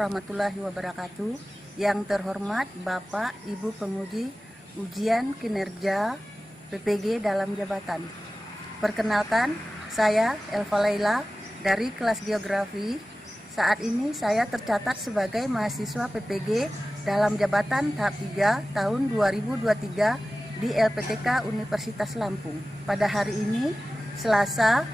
warahmatullahi wabarakatuh. Yang terhormat Bapak Ibu penguji ujian kinerja PPG dalam jabatan. Perkenalkan, saya Elva Laila dari kelas geografi. Saat ini saya tercatat sebagai mahasiswa PPG dalam jabatan tahap 3 tahun 2023 di LPTK Universitas Lampung. Pada hari ini, Selasa,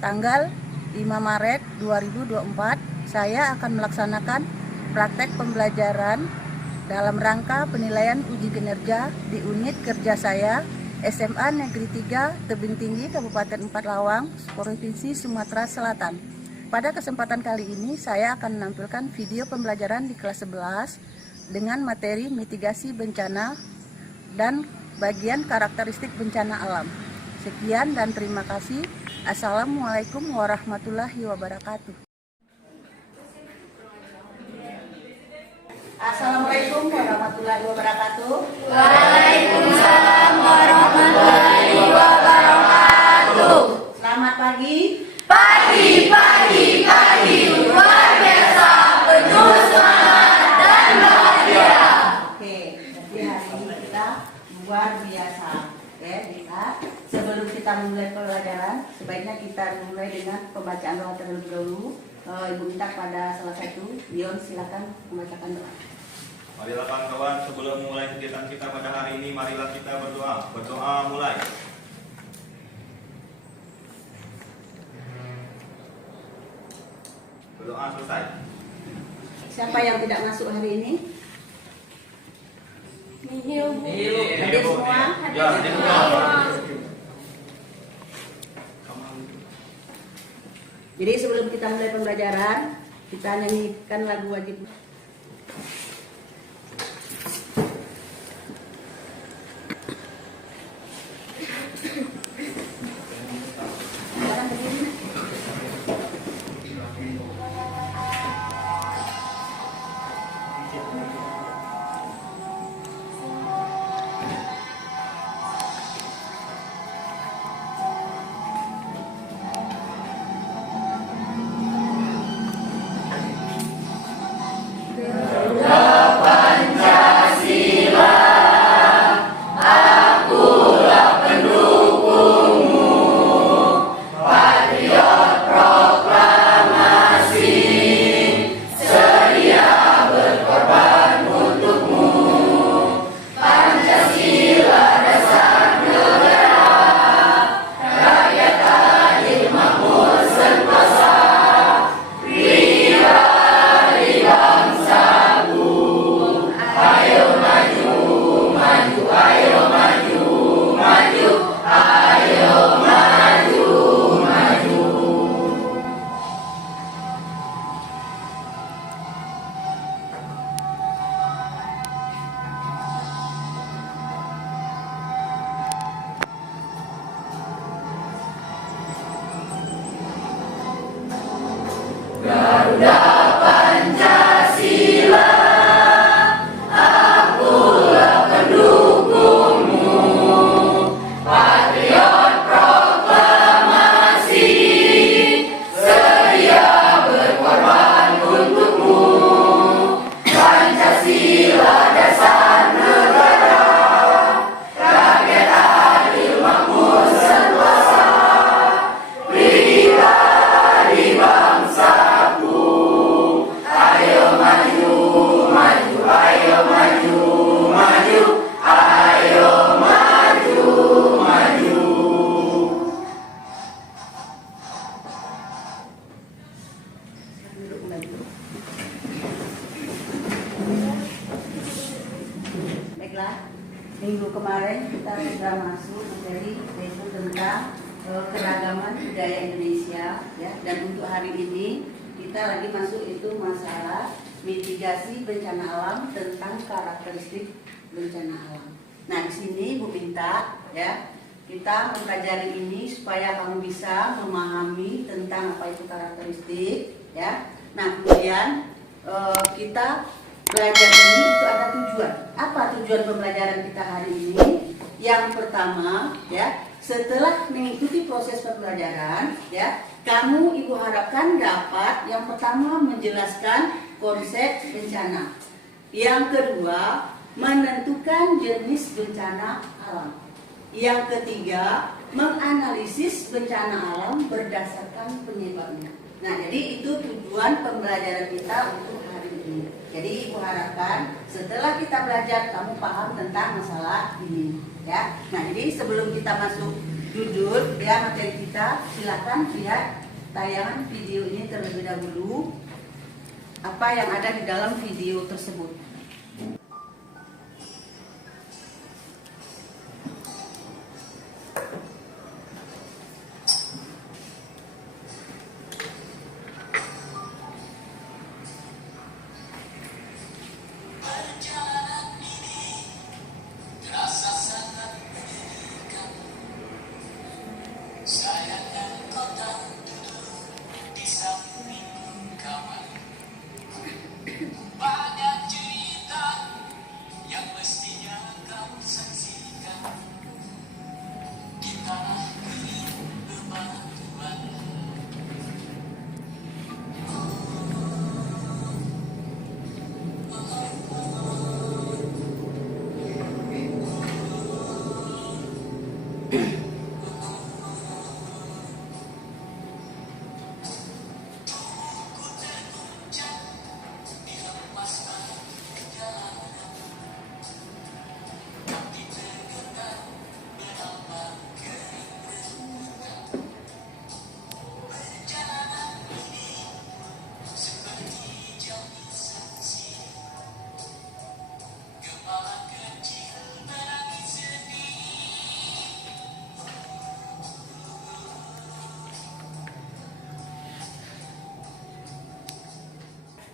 tanggal 5 Maret 2024, saya akan melaksanakan praktek pembelajaran dalam rangka penilaian uji kinerja di unit kerja saya SMA Negeri 3 Tebing Tinggi Kabupaten 4 Lawang, Provinsi Sumatera Selatan. Pada kesempatan kali ini saya akan menampilkan video pembelajaran di kelas 11 dengan materi mitigasi bencana dan bagian karakteristik bencana alam. Sekian dan terima kasih. Assalamualaikum warahmatullahi wabarakatuh. Assalamualaikum warahmatullahi wabarakatuh. Waalaikumsalam warahmatullahi wabarakatuh. Selamat pagi. Pagi luar biasa, penuh semangat dan bahagia. Oke, jadi hari ini kita luar biasa. Oke, lihat. Sebelum kita mulai pelajaran, sebaiknya kita mulai dengan pembacaan doa terlebih dahulu. Ibu minta pada salah satu, Dion silakan membacakan doa. Marilah kawan-kawan, sebelum mulai kegiatan kita pada hari ini, marilah kita berdoa. Berdoa mulai. Berdoa selesai. Siapa yang tidak masuk hari ini? Hadir semua? Ya, hadir semua. Jadi sebelum kita mulai pembelajaran, kita nyanyikan lagu wajib. Minggu kemarin kita sudah masuk materi yaitu tentang keragaman budaya Indonesia, ya. Dan untuk hari ini kita lagi masuk itu masalah mitigasi bencana alam tentang karakteristik bencana alam. Nah, di sini Bu minta, ya, kita mempelajari ini supaya kamu bisa memahami tentang apa itu karakteristik, ya. Nah, kemudian kita belajar ini itu ada tujuan. Apa tujuan pembelajaran kita hari ini? Yang pertama, ya, setelah mengikuti proses pembelajaran, ya, kamu ibu harapkan dapat yang pertama menjelaskan konsep bencana. Yang kedua, menentukan jenis bencana alam. Yang ketiga, menganalisis bencana alam berdasarkan penyebabnya. Nah, jadi itu tujuan pembelajaran kita untuk hari ini. Jadi Ibu harapkan setelah kita belajar kamu paham tentang masalah ini, ya. Nah, jadi sebelum kita masuk judul ya materi kita, silakan lihat tayangan video ini terlebih dahulu. Apa yang ada di dalam video tersebut?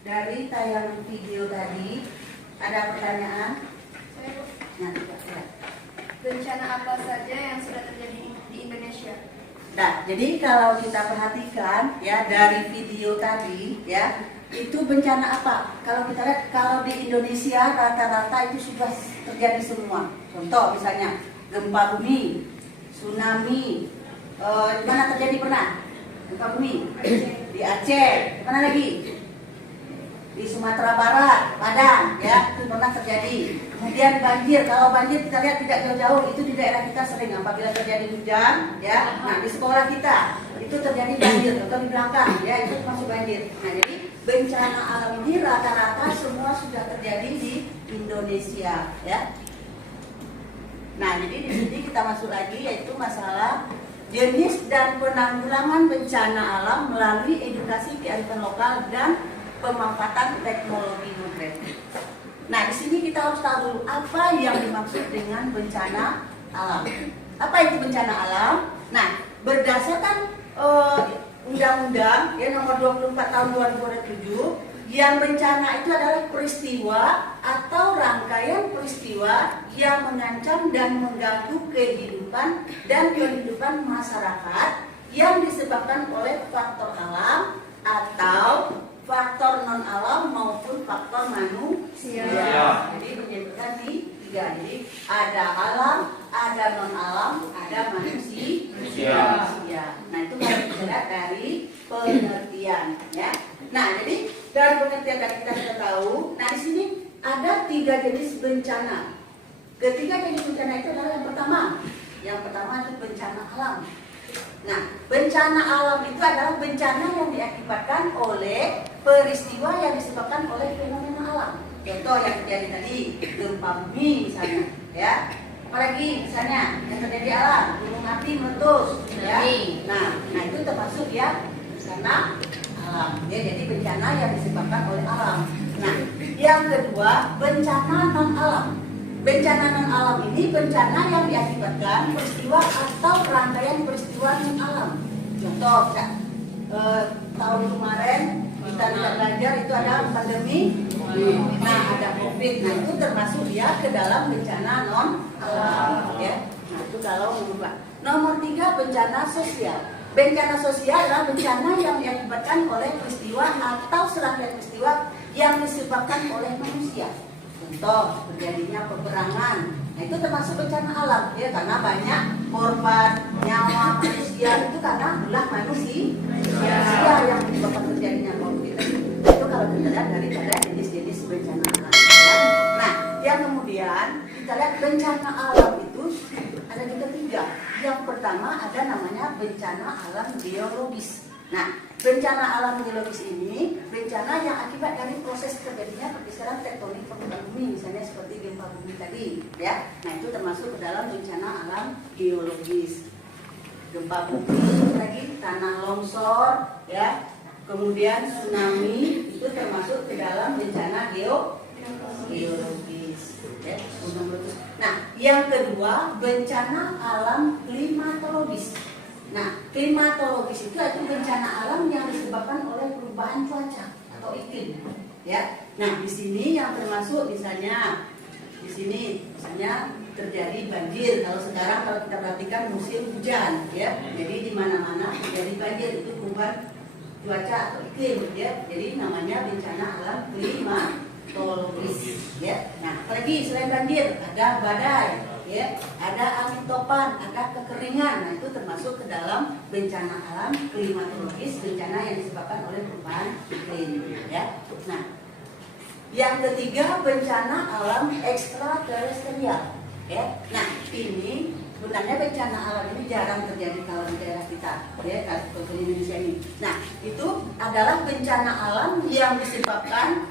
Dari tayangan video tadi ada pertanyaan? Nah, coba. Bencana apa saja yang sudah terjadi di Indonesia? Nah, jadi kalau kita perhatikan ya dari video tadi ya, itu bencana apa? Kalau kita lihat kalau di Indonesia rata-rata itu sudah terjadi semua. Contoh misalnya gempa bumi, tsunami, di mana terjadi pernah? Gempa bumi di Aceh, mana lagi? Di Sumatera Barat, Padang, ya itu pernah terjadi. Kemudian banjir, kalau banjir kita lihat tidak jauh-jauh, itu di daerah kita sering apabila terjadi hujan, ya. Nah di sekolah kita itu terjadi banjir, atau di belakang, ya itu masuk banjir. Nah jadi bencana alam ini rata-rata semua sudah terjadi di Indonesia, ya. Nah jadi di sini kita masuk lagi yaitu masalah jenis dan penanggulangan bencana alam melalui edukasi kearifan lokal dan pemanfaatan teknologi modern. Nah, di sini kita harus tahu dulu apa yang dimaksud dengan bencana alam. Apa itu bencana alam? Nah, berdasarkan Undang-Undang ya nomor 24 tahun 2007, yang bencana itu adalah peristiwa atau rangkaian peristiwa yang mengancam dan mengganggu kehidupan dan kehidupan masyarakat yang disebabkan oleh faktor alam atau faktor non alam maupun faktor manusia. Jadi menyebutkan di tiga. Jadi ada alam, ada non alam, ada manusia. Nah itu kalau kita lihat dari pengertian, ya. Nah jadi dari pengertian tadi kita sudah tahu. Nah di sini ada 3 jenis bencana. Ketiga jenis bencana itu adalah yang pertama. Yang pertama itu bencana alam. Nah, bencana alam itu adalah bencana yang diakibatkan oleh peristiwa yang disebabkan oleh fenomena alam. Contoh yang terjadi tadi, gempa bumi misalnya, ya. Apalagi misalnya yang terjadi alam, gunung api meletus, ya. Nah itu termasuk ya karena alam. Ya, jadi bencana yang disebabkan oleh alam. Nah, yang kedua bencana non alam. Bencana non alam ini bencana yang diakibatkan peristiwa atau rangkaian peristiwa non alam. Contoh, tahun kemarin kita tidak belajar itu ada pandemi, nah ada COVID, nah itu termasuk dia ke dalam bencana non alam, ya. Nah itu kalau nomor 3 bencana sosial. Bencana sosial adalah bencana yang diakibatkan oleh peristiwa atau serangkaian peristiwa yang disebabkan oleh manusia. Contoh terjadinya peperangan, nah itu termasuk bencana alam ya karena banyak korban nyawa manusia itu karena ulah manusia yang menyebabkan terjadinya konflik. Itu kalau kita lihat dari pertama ada namanya bencana alam geologis. Nah, bencana alam geologis ini bencana yang akibat dari proses terjadinya pergeseran tektonik permukaan bumi, misalnya seperti gempa bumi tadi, ya. Nah, itu termasuk ke dalam bencana alam geologis. Gempa bumi lagi, tanah longsor, ya. Kemudian tsunami itu termasuk ke dalam bencana geologis. Ya, nah, yang kedua bencana alam klimatologis. Nah, klimatologis itu bencana alam yang disebabkan oleh perubahan cuaca atau iklim. Ya, nah di sini yang termasuk misalnya di sini misalnya terjadi banjir. Kalau sekarang kalau kita perhatikan musim hujan, ya, jadi di mana-mana terjadi banjir, itu perubahan cuaca atau iklim, ya. Jadi namanya bencana alam klimatologis, ya. Nah, apalagi selain banjir ada badai, ya, ada angin topan, ada kekeringan. Nah, itu termasuk ke dalam bencana alam klimatologis, bencana yang disebabkan oleh perubahan iklim, ya. Nah, yang ketiga bencana alam ekstraterestrial, ya. Nah, ini sebenarnya bencana alam ini jarang terjadi kalau di daerah kita, ya, kalau di Indonesia ini. Nah, itu adalah bencana alam yang disebabkan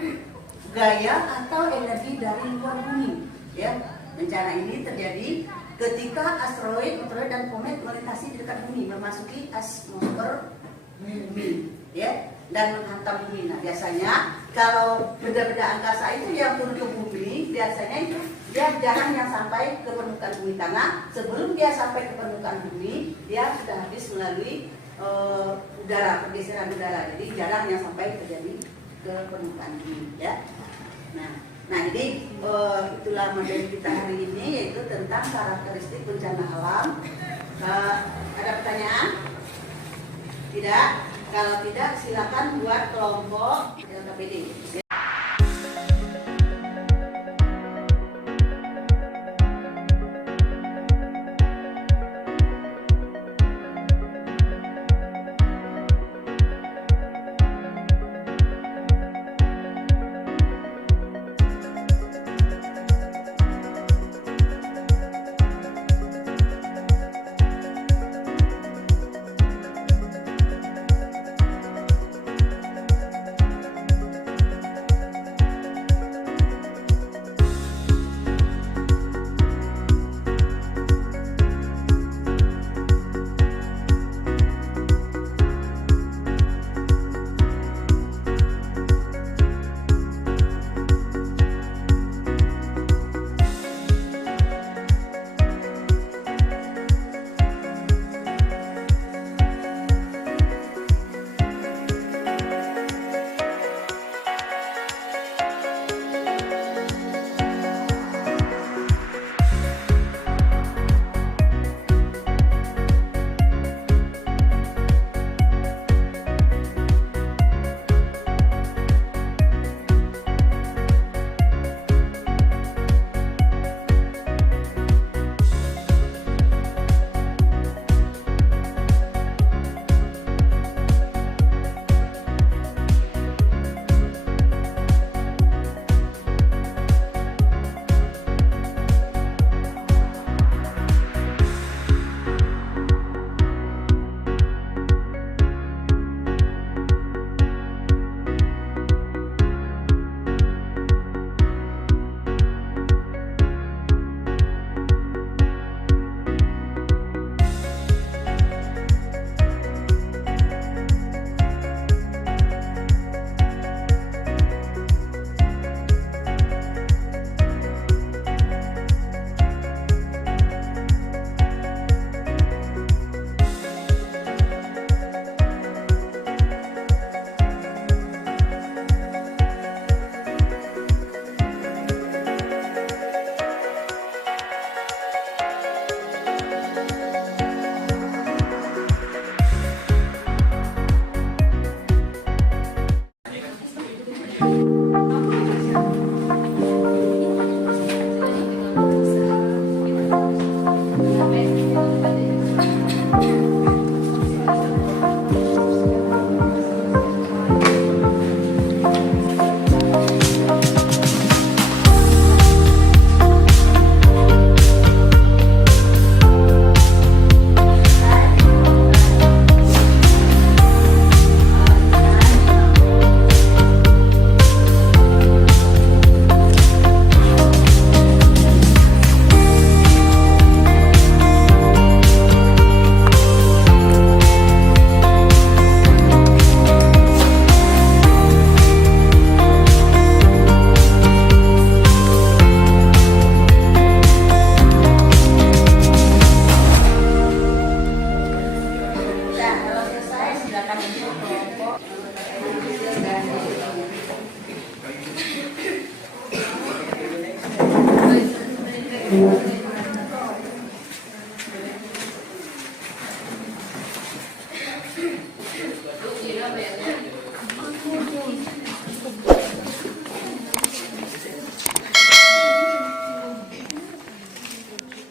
gaya atau energi dari luar bumi, ya. Bencana ini terjadi ketika asteroid, meteoroid, dan komet melintasi di dekat bumi, memasuki atmosfer bumi, ya, dan menghantam bumi. Nah, biasanya kalau benda-benda angkasa itu yang turun ke bumi, biasanya itu dia jarang yang sampai ke permukaan bumi, karena sebelum dia sampai ke permukaan bumi, dia sudah habis melalui udara, pergeseran udara. Jadi jarang yang sampai terjadi ke permukaan bumi, ya. Nah, jadi itulah materi kita hari ini, yaitu tentang karakteristik bencana alam. Ada pertanyaan? Tidak? Kalau tidak, silakan buat kelompok LKPD.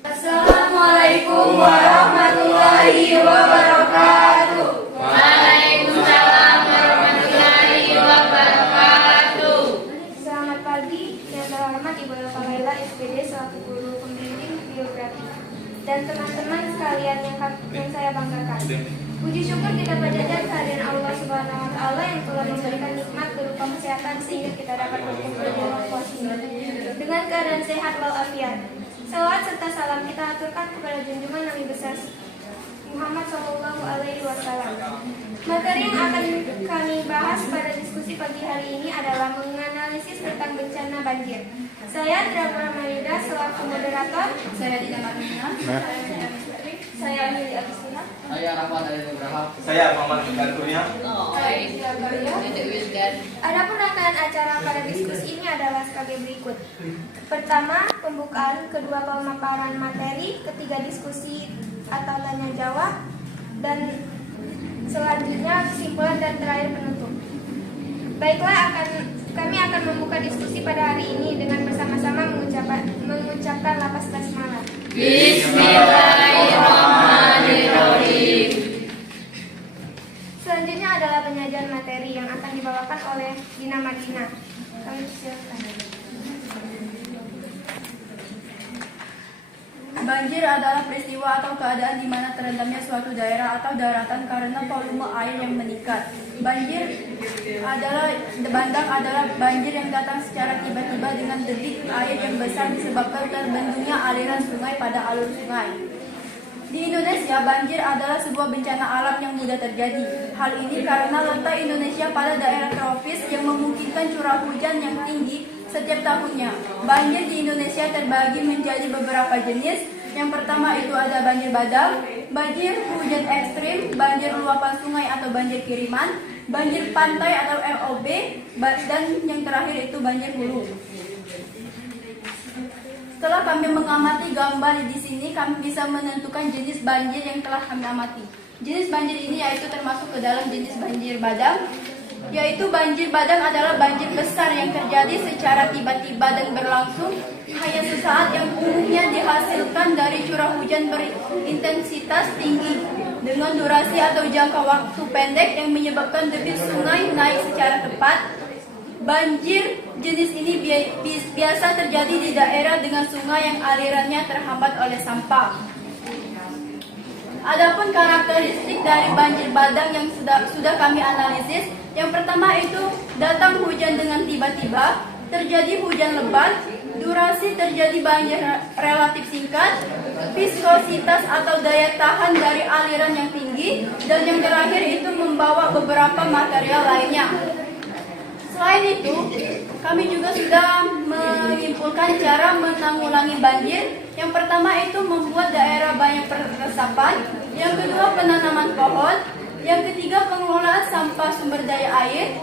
Assalamualaikum warahmatullahi wabarakatuh. Waalaikumsalam warahmatullahi wabarakatuh. Selamat pagi, yang terhormat Ibu Elfa SPD selaku guru pembimbing biografi dan teman-teman sekalian yang saya banggakan. Puji syukur kita panjatkan kehadiran Allah Subhanahu wa taala yang telah memberikan nikmat berupa kesehatan sehingga kita dapat berkumpul di ruang puasa ini dengan keadaan sehat walafiat. Salawat serta salam kita aturkan kepada junjungan Nabi besar Muhammad SAW. Materi yang akan kami bahas pada diskusi pagi hari ini adalah menganalisis tentang bencana banjir. Saya Drama Marida selaku moderator. Saya Dina Marina. Saya Amelia Agustina. Saya Rahman dari Nugraha. Saya Muhammad Kurnia. Adapun rangkaian acara pada diskusi ini adalah sebagai berikut. Pertama, pembukaan, kedua pemaparan materi, ketiga diskusi atau tanya jawab, dan selanjutnya kesimpulan dan terakhir penutup. Baiklah, kami akan membuka diskusi pada hari ini dengan bersama-sama mengucapkan lafaz basmalah. Bismillahirrahmanirrahim. Selanjutnya adalah penyajian materi yang akan dibawakan oleh Dina Madina. Kami silakan. Banjir adalah peristiwa atau keadaan di mana terendamnya suatu daerah atau daratan karena volume air yang meningkat. Bandang adalah banjir yang datang secara tiba-tiba dengan debit air yang besar disebabkan terbentuknya aliran sungai pada alur sungai. Di Indonesia, banjir adalah sebuah bencana alam yang mudah terjadi. Hal ini karena letak Indonesia pada daerah tropis yang memungkinkan curah hujan yang tinggi setiap tahunnya. Banjir di Indonesia terbagi menjadi beberapa jenis. Yang pertama itu ada banjir bandang, banjir hujan ekstrim, banjir luapan sungai atau banjir kiriman, banjir pantai atau MOB, dan yang terakhir itu banjir hulu. Setelah kami mengamati gambar di sini, kami bisa menentukan jenis banjir yang telah kami amati. Jenis banjir ini yaitu termasuk ke dalam jenis banjir bandang, yaitu banjir bandang adalah banjir besar yang terjadi secara tiba-tiba dan berlangsung hanya sesaat yang umumnya dihasilkan dari curah hujan berintensitas tinggi dengan durasi atau jangka waktu pendek yang menyebabkan debit sungai naik secara cepat. Banjir jenis ini biasa terjadi di daerah dengan sungai yang alirannya terhambat oleh sampah. Adapun karakteristik dari banjir bandang yang sudah kami analisis, yang pertama itu datang hujan dengan tiba-tiba, terjadi hujan lebat, durasi terjadi banjir relatif singkat, viskositas atau daya tahan dari aliran yang tinggi, dan yang terakhir itu membawa beberapa material lainnya. Selain itu, kami juga sudah menyimpulkan cara menanggulangi banjir. Yang pertama itu membuat daerah banyak peresapan, yang kedua penanaman pohon, yang ketiga pengelolaan sampah sumber daya air,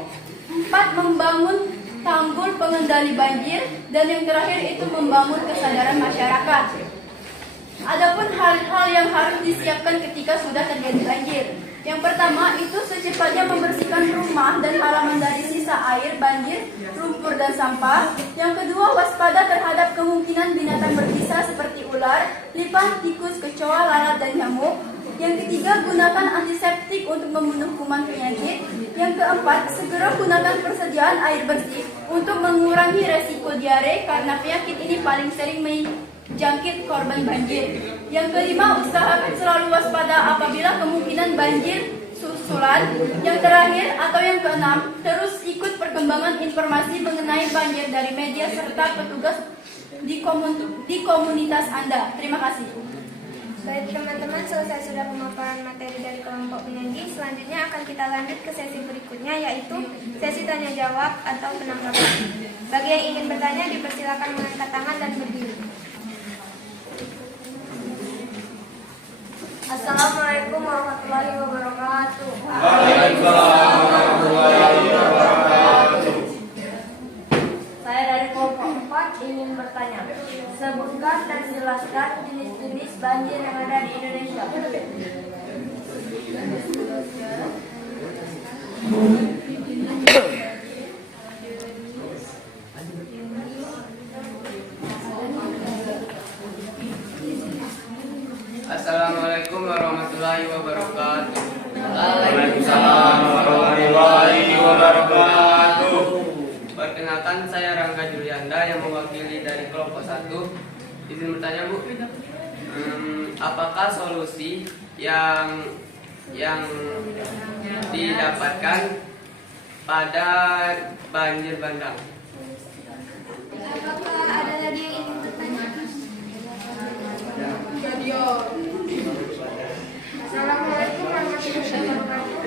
4 membangun tanggul pengendali banjir, dan yang terakhir itu membangun kesadaran masyarakat. Adapun hal-hal yang harus disiapkan ketika sudah terjadi banjir. Yang pertama itu secepatnya membersihkan rumah dan halaman dari sisa air, banjir, lumpur dan sampah. Yang kedua, waspada terhadap kemungkinan binatang berbisa seperti ular, lipan, tikus, kecoa, lalat dan nyamuk. Yang ketiga, gunakan antiseptik untuk membunuh kuman penyakit. Yang keempat, segera gunakan persediaan air bersih untuk mengurangi resiko diare karena penyakit ini paling sering menjangkit korban banjir. Yang kelima, usahakan selalu waspada apabila kemungkinan banjir susulan. Yang terakhir atau yang keenam, terus ikut perkembangan informasi mengenai banjir dari media serta petugas di komunitas Anda. Terima kasih. Baik teman-teman, selesai sudah pemaparan materi dari kelompok penyaji. Selanjutnya akan kita lanjut ke sesi berikutnya, yaitu sesi tanya jawab atau penanggapan. Bagi yang ingin bertanya dipersilakan mengangkat tangan dan berdiri. Assalamualaikum warahmatullahi wabarakatuh. Waalaikumsalam warahmatullahi wabarakatuh. Saya dari kelompok 4 ingin bertanya. Sebutkan dan jelaskan jenis-jenis banjir yang ada di Indonesia. Assalamualaikum warahmatullahi wabarakatuh. Waalaikumsalam warahmatullahi wabarakatuh. Perkenalkan, saya Rangga Julianda yang mewakili dari kelompok 1. Izin bertanya, Bu. Apakah solusi yang didapatkan pada banjir bandang? Apakah ada lagi yang ingin bertanya? Assalamualaikum warahmatullahi wabarakatuh.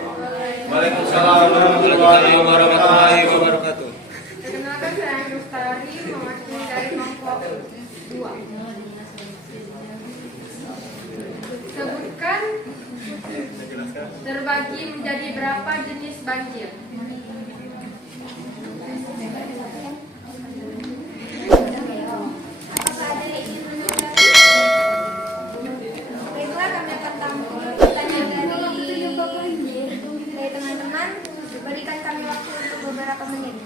Waalaikumsalam warahmatullahi wabarakatuh. Perkenalkan, saya Rustari mewakili dari kelompok 2. Sebutkan terbagi menjadi berapa jenis banjir? Apakah ada yang ingin menjawab? Baiklah, kami akan tampung pertanyaan dari teman-teman. Berikan kami waktu untuk beberapa menit.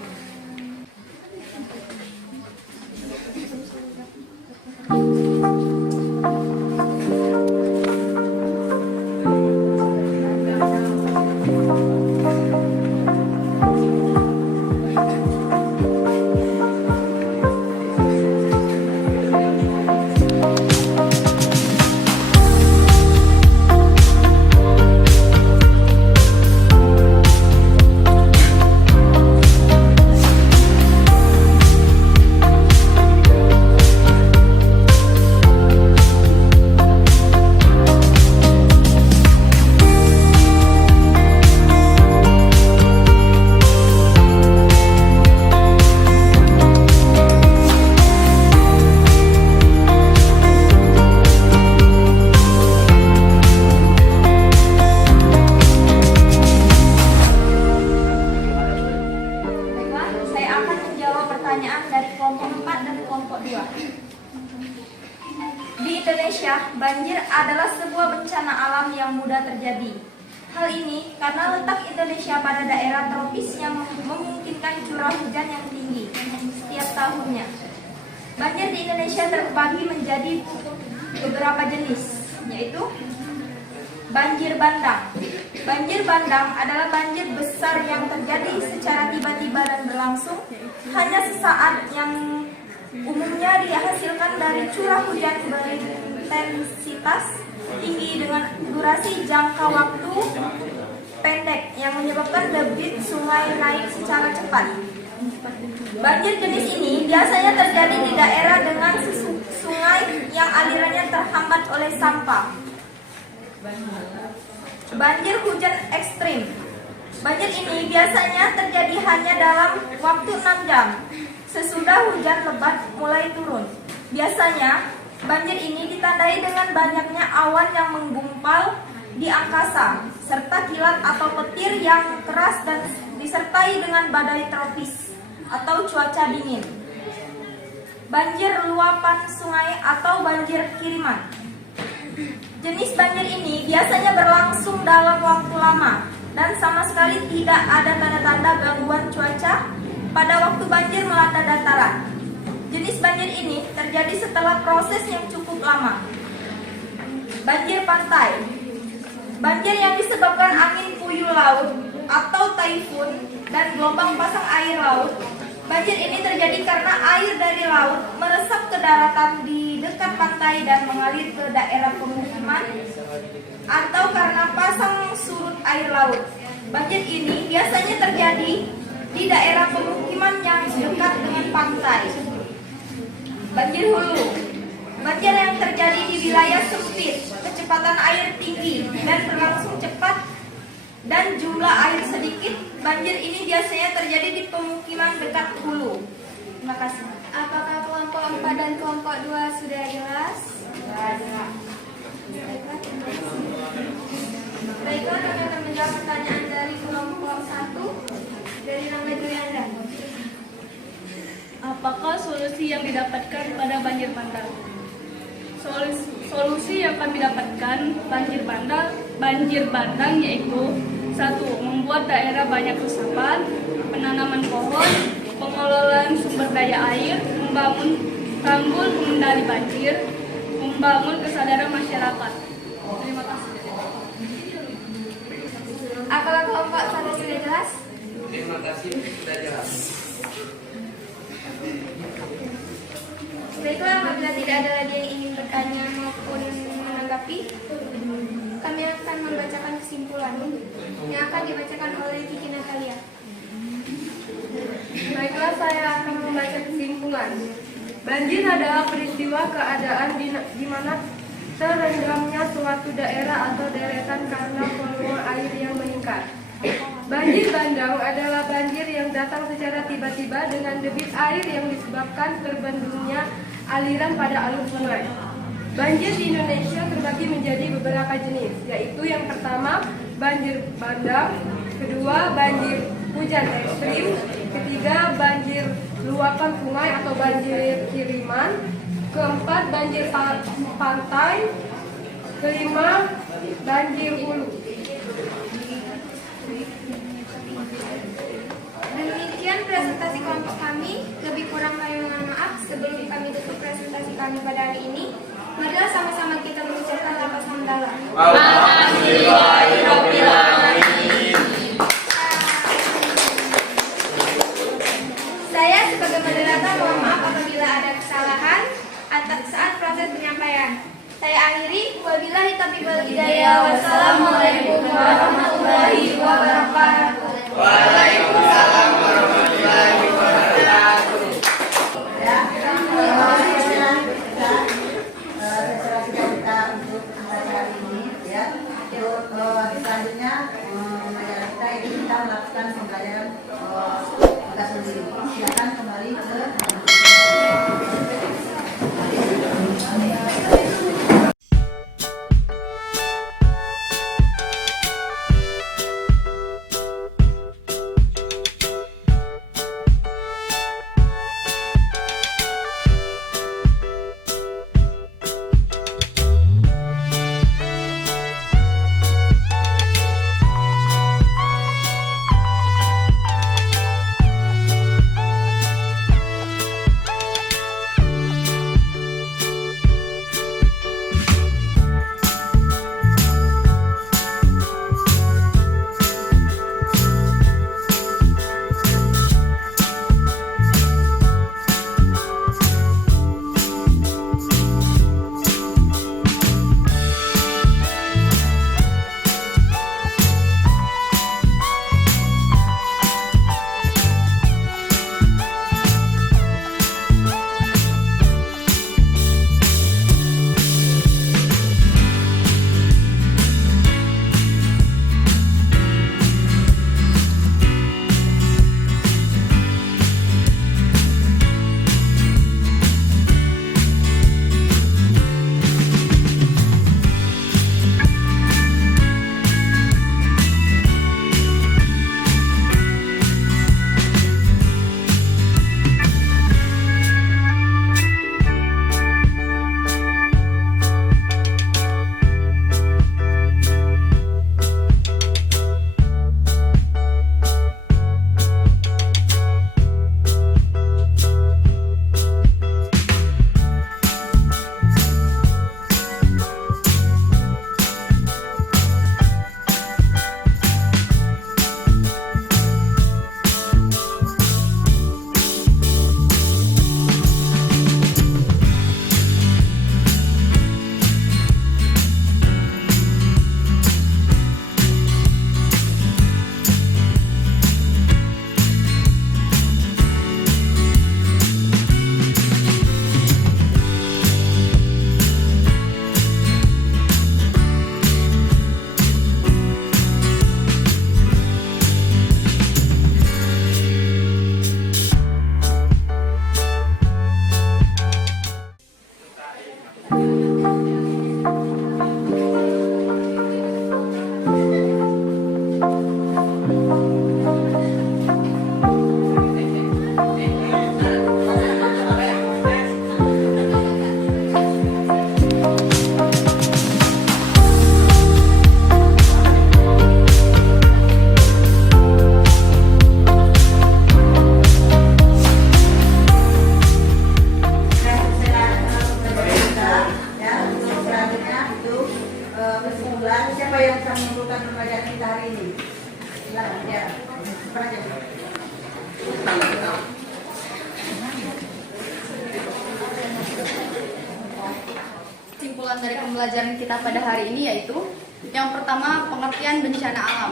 Di Indonesia, banjir adalah sebuah bencana alam yang mudah terjadi. Hal ini karena letak Indonesia pada daerah tropis yang memungkinkan curah hujan yang tinggi setiap tahunnya. Banjir di Indonesia terbagi menjadi beberapa jenis, yaitu banjir bandang. Banjir bandang adalah banjir besar yang terjadi secara tiba-tiba dan berlangsung hanya sesaat, yang umumnya dihasilkan dari curah hujan berintensitas tinggi dengan durasi jangka waktu pendek yang menyebabkan debit sungai naik secara cepat. Banjir jenis ini biasanya terjadi di daerah dengan sungai yang alirannya terhambat oleh sampah. Banjir hujan ekstrim. Banjir ini biasanya terjadi hanya dalam waktu 6 jam sesudah hujan lebat mulai turun. Biasanya, banjir ini ditandai dengan banyaknya awan yang menggumpal di angkasa, serta kilat atau petir yang keras dan disertai dengan badai tropis atau cuaca dingin. Banjir luapan sungai atau banjir kiriman. Jenis banjir ini biasanya berlangsung dalam waktu lama dan sama sekali tidak ada tanda-tanda gangguan cuaca pada waktu banjir melanda dataran. Jenis banjir ini terjadi setelah proses yang cukup lama. Banjir pantai. Banjir yang disebabkan angin puyuh laut atau taifun dan gelombang pasang air laut. Banjir ini terjadi karena air dari laut meresap ke daratan di dekat pantai dan mengalir ke daerah pemukiman, atau karena pasang surut air laut. Banjir ini biasanya terjadi di daerah pemukiman yang dekat dengan pantai. Banjir hulu. Banjir yang terjadi di wilayah sempit, kecepatan air tinggi dan berlangsung cepat dan jumlah air sedikit. Banjir ini biasanya terjadi di pemukiman dekat hulu. Terima kasih. Apakah kelompok 4 dan kelompok 2 sudah jelas? Baiklah, kami akan menjawab pertanyaan dari kelompok 1 dari Rangga Julianda. Apakah solusi yang didapatkan pada banjir bandang? Solusi yang kami dapatkan banjir bandang yaitu: 1. Membuat daerah banyak resapan, penanaman pohon, pengelolaan sumber daya air, membangun tanggul pengendali banjir, membangun kesadaran masyarakat. Terima kasih. Apakah kelompok 1 sudah jelas? Terima kasih, sudah jelas. Baiklah, apabila tidak ada lagi yang ingin bertanya maupun menanggapi, kami akan membacakan kesimpulan yang akan dibacakan oleh Kiki Natalia. Baiklah, saya akan membaca kesimpulan. Banjir adalah peristiwa keadaan di mana terendamnya suatu daerah atau deretan karena volume air yang meningkat. Banjir bandang adalah banjir yang datang secara tiba-tiba dengan debit air yang disebabkan terbendungnya aliran pada alur sungai. Banjir di Indonesia terbagi menjadi beberapa jenis, yaitu yang pertama banjir bandang, kedua banjir hujan ekstrim, ketiga banjir luapan sungai atau banjir kiriman, keempat banjir pantai, kelima banjir hulu. Demikian presentasi kelompok kami. Lebih kurang kami mohon maaf. Sebelum kami tutup presentasi kami pada hari ini, marilah sama-sama kita mengucapkan lafaz hamdalah. Saya sebagai moderator mohon maaf apabila ada kesalahan saat proses penyampaian. Saya akhiri. Wabillahi taufiq wal hidayah. Wassalamualaikum warahmatullahi wabarakatuh. Waalaikumsalam warahmatullahi wabarakatuh. Kita untuk acara hari ini ya. Untuk selanjutnya kita itu kita melakukan pembelajaran tugas sendiri. Silakan kembali ke Kesimpulan dari pembelajaran kita pada hari ini yaitu yang pertama, pengertian bencana alam.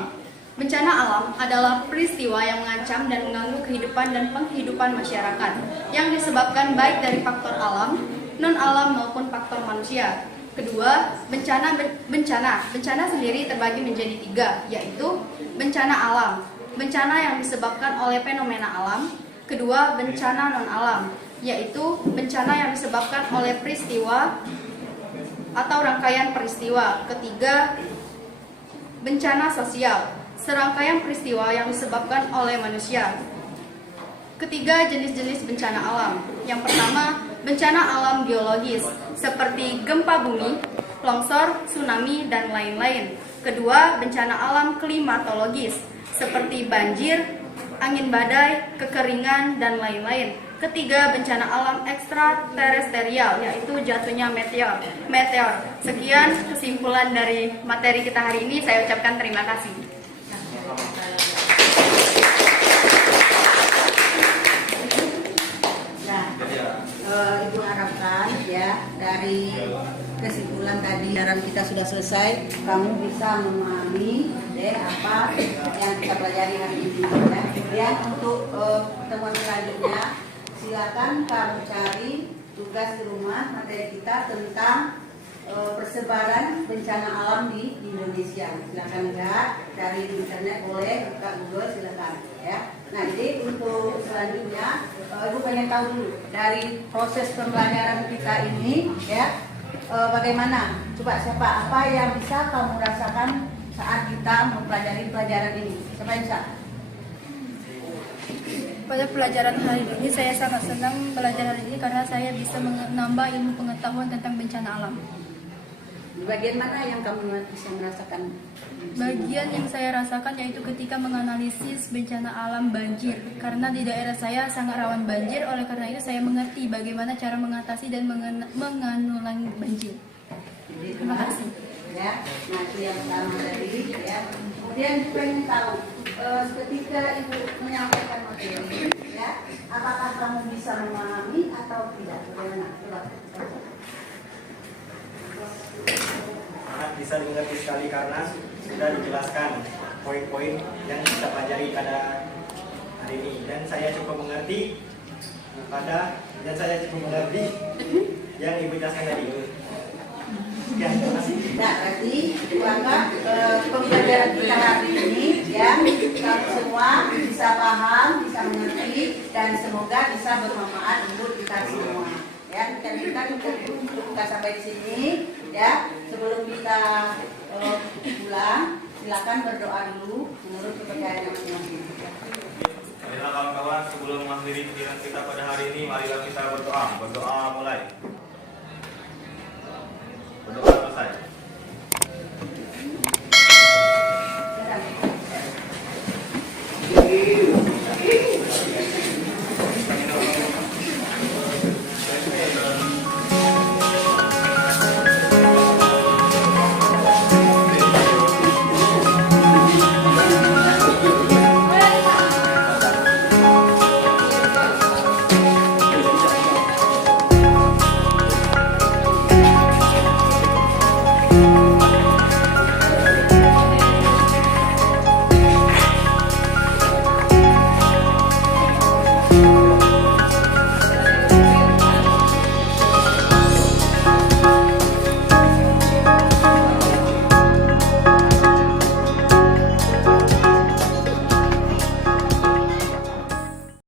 Bencana alam adalah peristiwa yang mengancam dan mengganggu kehidupan dan penghidupan masyarakat yang disebabkan baik dari faktor alam, non-alam maupun faktor manusia. Kedua, bencana sendiri terbagi menjadi tiga, yaitu bencana alam, bencana yang disebabkan oleh fenomena alam. Kedua, bencana non-alam, yaitu bencana yang disebabkan oleh peristiwa atau rangkaian peristiwa. Ketiga, bencana sosial, serangkaian peristiwa yang disebabkan oleh manusia. Ketiga, jenis-jenis bencana alam. Yang pertama, bencana alam biologis, seperti gempa bumi, longsor, tsunami, dan lain-lain. Kedua, bencana alam klimatologis, seperti banjir, angin badai, kekeringan, dan lain-lain. Ketiga, bencana alam ekstraterestrial, yaitu jatuhnya meteor. Sekian kesimpulan dari materi kita hari ini. Saya ucapkan terima kasih. Ibu harapkan ya dari kesimpulan tadi dalam kita sudah selesai, kamu bisa memahami apa yang kita pelajari hari ini. Ya. Kemudian untuk pertemuan selanjutnya, silakan kamu cari tugas di rumah materi kita tentang persebaran bencana alam di Indonesia. Silakan lihat dari internet, boleh buka Google, silakan ya. Nah, jadi untuk selanjutnya Ibu pengen tahu dulu dari proses pembelajaran kita ini ya, bagaimana? Coba siapa apa yang bisa kamu rasakan saat kita mempelajari pelajaran ini? Siapa yang bisa? Pada pelajaran hari ini saya sangat senang belajar hari ini karena saya bisa menambah ilmu pengetahuan tentang bencana alam. Di bagian mana yang kamu bisa merasakan? Bagian yang saya rasakan yaitu ketika menganalisis bencana alam banjir. Karena di daerah saya sangat rawan banjir, oleh karena itu saya mengerti bagaimana cara mengatasi dan menanggulangi banjir. Terima kasih. Ya, nah itu yang pertama tadi ya. Kemudian pengen tahu ketika Ibu menyampaikan materi ya, apakah kamu bisa memahami atau tidak? Bagaimana? Coba. Sangat bisa dimengerti sekali karena sudah dijelaskan poin-poin yang kita pelajari pada hari ini, dan saya cukup mengerti yang Ibu jelaskan tadi. Ya, terima kasih. Nah, berarti maka pembelajaran kita hari ini ya, kamu semua bisa paham, bisa mengerti, dan semoga bisa bermanfaat untuk kita semua. Ya, kita sampai di sini ya. Sebelum kita pulang, silakan berdoa dulu menurut kepercayaan masing-masing. Baiklah kawan-kawan, sebelum mengakhiri kegiatan kita pada hari ini, marilah kita berdoa. Berdoa mulai. Berdoa selesai.